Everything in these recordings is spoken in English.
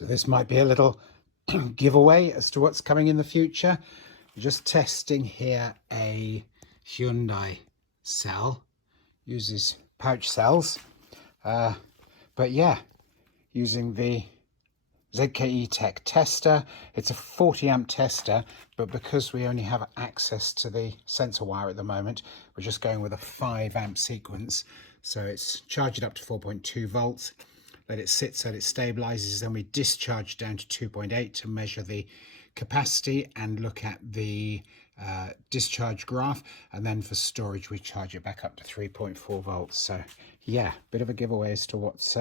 So this might be a little giveaway as to what's coming in the future. Just testing here a Hyundai cell, uses pouch cells, but yeah, using the ZKE Tech tester. It's a 40 amp tester, but because we only have access to the sensor wire at the moment, we're just going with a 5 amp sequence. So it's charged up to 4.2 volts, let it sit so that it stabilizes, then we discharge down to 2.8 to measure the capacity and look at the discharge graph, and then for storage we charge it back up to 3.4 volts. So yeah, bit of a giveaway as to what's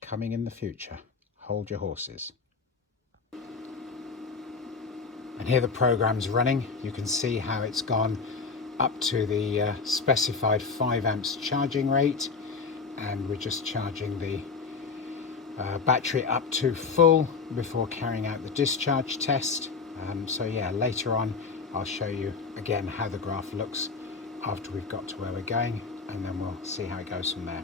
coming in the future. Hold your horses. And here the program's running. You can see how it's gone up to the specified 5 amps charging rate, and we're just charging the battery up to full before carrying out the discharge test. So yeah, later on I'll show you again how the graph looks after we've got to where we're going, and then we'll see how it goes from there.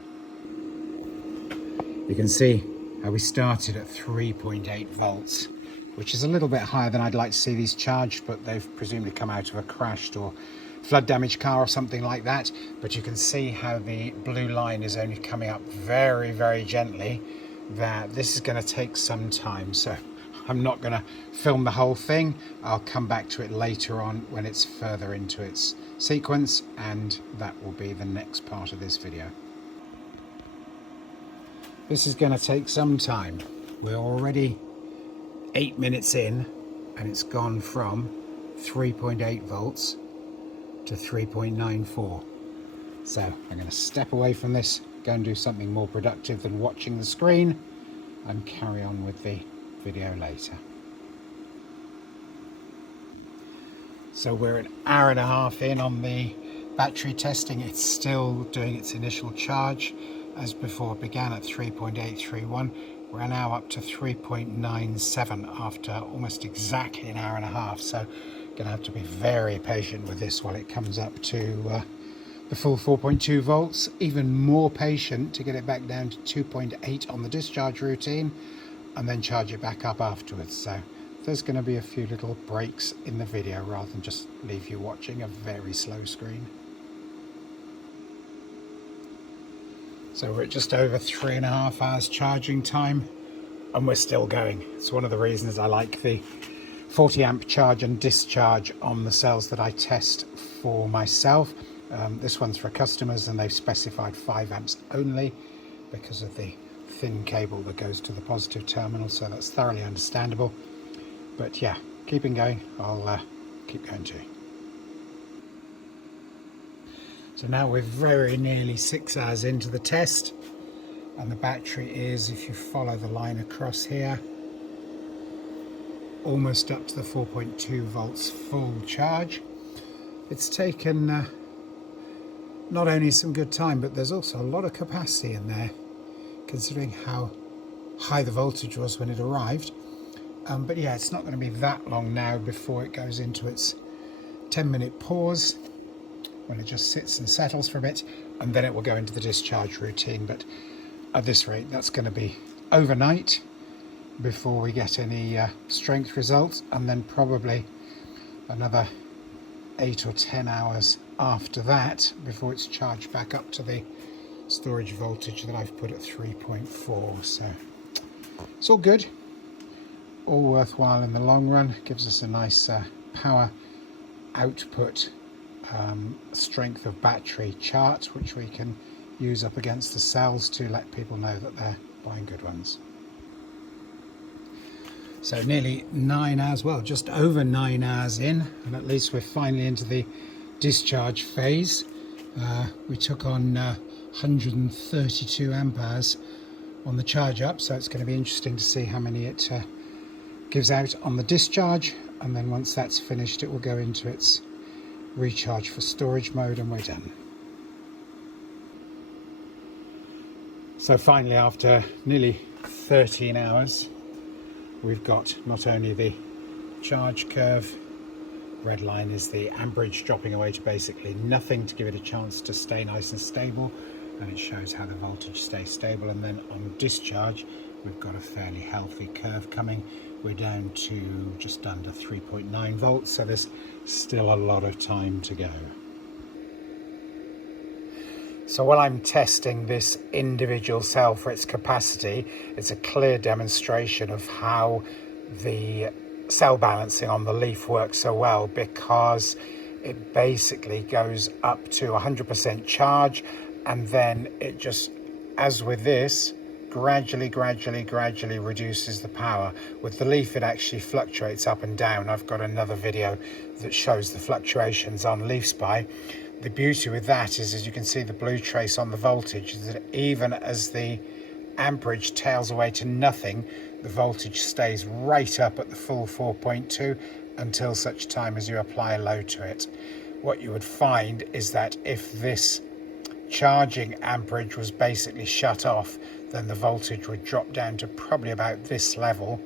You can see how we started at 3.8 volts, which is a little bit higher than I'd like to see these charged, but they've presumably come out of a crashed or flood damaged car or something like that. But you can see how the blue line is only coming up very, very gently, that this is going to take some time. So I'm not going to film the whole thing. I'll come back to it later on when it's further into its sequence, and that will be the next part of this video. This is going to take some time. We're already 8 minutes in, and it's gone from 3.8 volts to 3.94. So I'm going to step away from this, go and do something more productive than watching the screen, and carry on with the video later. So we're an hour and a half in on the battery testing. It's still doing its initial charge. As before, it began at 3.831. We're now up to 3.97 after almost exactly an hour and a half. So gonna have to be very patient with this while it comes up to the full 4.2 volts. Even more patient to get it back down to 2.8 on the discharge routine, and then charge it back up afterwards. So there's going to be a few little breaks in the video rather than just leave you watching a very slow screen. So we're at just over 3.5 hours charging time, and we're still going. It's one of the reasons I like the 40 amp charge and discharge on the cells that I test for myself. This one's for customers, and they've specified 5 amps only because of the thin cable that goes to the positive terminal, so that's thoroughly understandable. But yeah, keeping going, I'll keep going too. So now we're very nearly 6 hours into the test, and the battery is, if you follow the line across here, almost up to the 4.2 volts full charge. It's taken not only some good time, but there's also a lot of capacity in there, considering how high the voltage was when it arrived. But yeah, it's not going to be that long now before it goes into its 10-minute pause, when it just sits and settles for a bit, and then it will go into the discharge routine. But at this rate, that's going to be overnight before we get any strength results, and then probably another 8 or 10 hours after that before it's charged back up to the storage voltage that I've put at 3.4. So it's all good, all worthwhile in the long run. Gives us a nice power output strength of battery chart, which we can use up against the cells to let people know that they're buying good ones. So nearly 9 hours, well, just over 9 hours in, and at least we're finally into the discharge phase. We took on 132 amp hours on the charge up, so it's going to be interesting to see how many it gives out on the discharge, and then once that's finished it will go into its recharge for storage mode, and we're done. So finally, after nearly 13 hours, we've got not only the charge curve, red line is the amperage dropping away to basically nothing to give it a chance to stay nice and stable, and it shows how the voltage stays stable, and then on discharge we've got a fairly healthy curve coming. We're down to just under 3.9 volts, so there's still a lot of time to go. So while I'm testing this individual cell for its capacity, it's a clear demonstration of how the cell balancing on the Leaf works so well, because it basically goes up to 100% charge, and then it just, as with this, gradually reduces the power. With the Leaf, it actually fluctuates up and down. I've got another video that shows the fluctuations on Leaf Spy. The beauty with that is, as you can see the blue trace on the voltage, is that even as the amperage tails away to nothing, the voltage stays right up at the full 4.2 until such time as you apply a load to it. What you would find is that if this charging amperage was basically shut off, then the voltage would drop down to probably about this level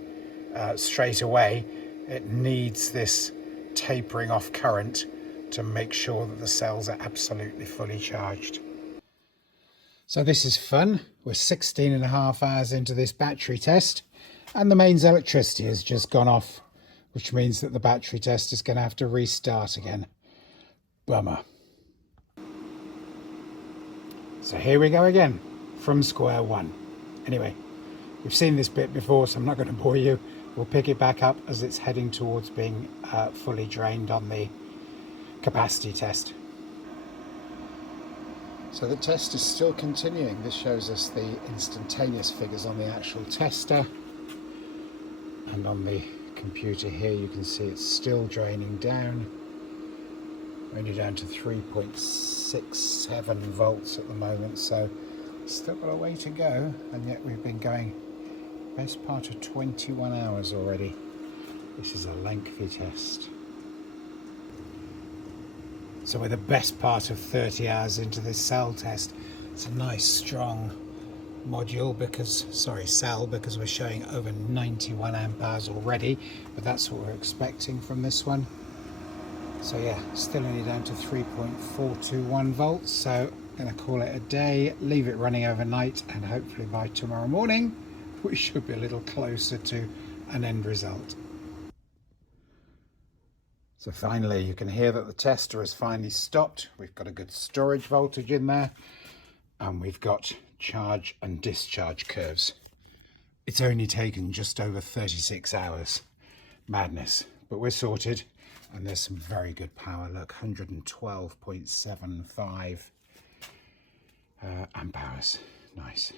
straight away. It needs this tapering off current to make sure that the cells are absolutely fully charged. So this is fun. We're 16.5 hours into this battery test, and the mains electricity has just gone off, which means that the battery test is going to have to restart again. Bummer. So here we go again, from square one. Anyway, we've seen this bit before, so I'm not going to bore you. We'll pick it back up as it's heading towards being fully drained on the capacity test. So the test is still continuing. This shows us the instantaneous figures on the actual tester, and on the computer here you can see it's still draining down. We're only down to 3.67 volts at the moment, so still got a way to go, and yet we've been going best part of 21 hours already. This is a lengthy test. So we're the best part of 30 hours into this cell test. It's a nice strong module cell, because we're showing over 91 amp hours already, but that's what we're expecting from this one. So yeah, still only down to 3.421 volts, so I'm going to call it a day, leave it running overnight, and hopefully by tomorrow morning we should be a little closer to an end result. So finally, you can hear that the tester has finally stopped. We've got a good storage voltage in there, and we've got charge and discharge curves. It's only taken just over 36 hours. Madness, but we're sorted, and there's some very good power. Look, 112.75 amp hours. Nice.